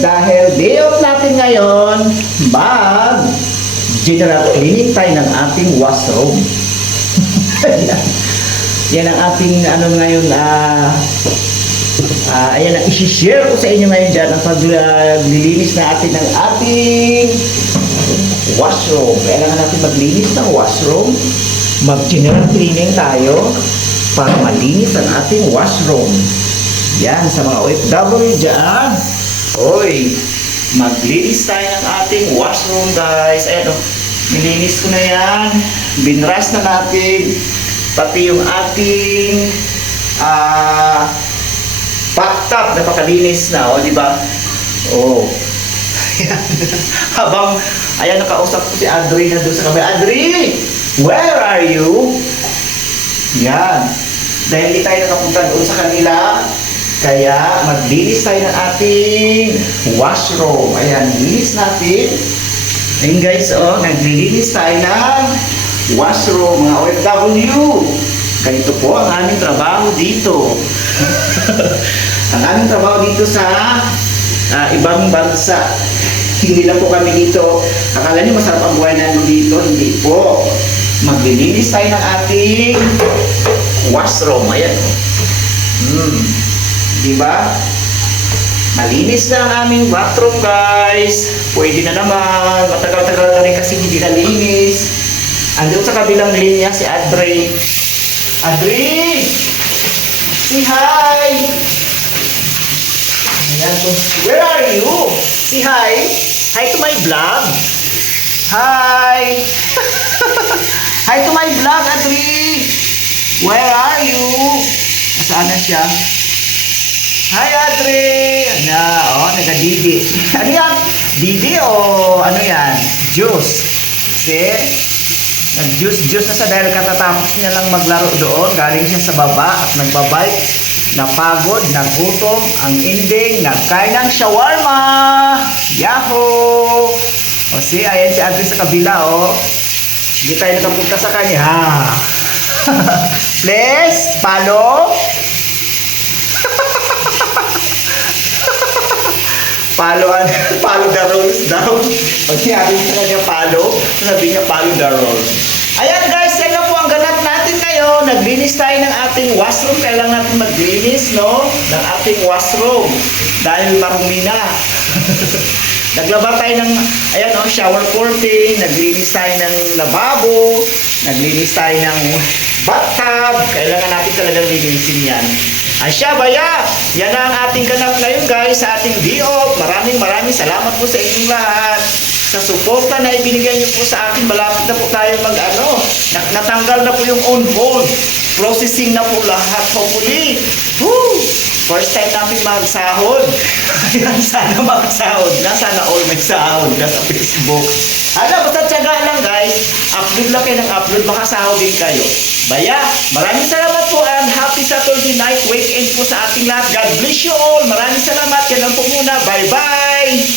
dahil day off natin ngayon, mag general cleaning tayo ng ating washroom. Yan ang ating ano ngayon, ah, ah, ayan ang isi-share ko sa inyo ngayon dyan ang paglilinis na atin ng ating washroom. Kailangan natin maglinis ng washroom. Mag-general cleaning tayo para malinis ang ating washroom. Yan, sa mga OFW dyan. Hoy, maglinis tayo ng ating washroom guys. Ayan o, nilinis ko na yan. Binrush na natin. Pati yung ating ah bathtub, napakalinis na, o, di ba? Oh. Ayan. Habang, ayan, nakausap ko si Adri na doon sa kamay. Adri! Where are you? Yan. Dahil hindi tayo nakapunta doon sa kanila, kaya maglinis tayo ng ating washroom. Ayan, linis natin. Ayun guys, oh, naglilinis tayo ng washroom, mga OFW. Ganito po ang aming trabaho dito. ang aming trabaho dito sa ah, ibang bansa. Hindi lang po kami dito. Akala niyo masarap ang buhay namin dito. Hindi po. Maglilinis tayo ng ating washroom. Ayan. Hmm. Di ba? Malinis na ang aming bathroom, guys. Pwede na naman. Matagal-tagal na rin kasi hindi nalinis. Andun sa kabilang linya si Adre. Adre! Say hi! Ayan po. Where are you? Say hi. Hi to my vlog. Hi! hi to my vlog, Adri! Where are you? Nasaan na siya? Hi, Adri! Ano, oh, naga-didi. Ano yan? Didi o ano yan? Juice. See? Nag-juice-juice na sa dahil katatapos niya lang maglaro doon. Galing siya sa baba at nagbabike. Napagod, nagutom. Ang ending, nagkain ng shawarma. Yahoo! O see, ayan si Adri sa kabila, oh. Hindi tayo nakapunta sa kanya, ha? Please, follow. Follow, follow the rules daw. Pag sinabi sa kanya follow, sabi niya follow the rules. Ayan guys, yan lang po ang ganap natin ngayon. Naglinis tayo ng ating washroom. Kailangan natin maglinis, no? Ng ating washroom. Dahil marumi na. Naglaba tayo ng, ayan o, shower curtain. Naglinis tayo ng lababo. Naglinis tayo ng bathtub. Kailangan natin talagang linisin yan. Asya, baya! Yan ang ating ganap ngayon guys sa ating D-Off. Maraming maraming salamat po sa inyong lahat. Sa suporta na ibinigay niyo po sa akin, malapit na po tayo mag ano, na- natanggal na po yung on hold. Processing na po lahat. Hopefully, woo! First time natin magsahod. Ayan, sana magsahod na. Sana all may sahod na sa Facebook. Ano, basta tiyaga lang guys. Upload lang kayo ng upload. Makasahod din kayo. Baya, maraming salamat po happy Saturday night weekend po sa ating lahat. God bless you all. Maraming salamat. Yan lang po muna. Bye-bye.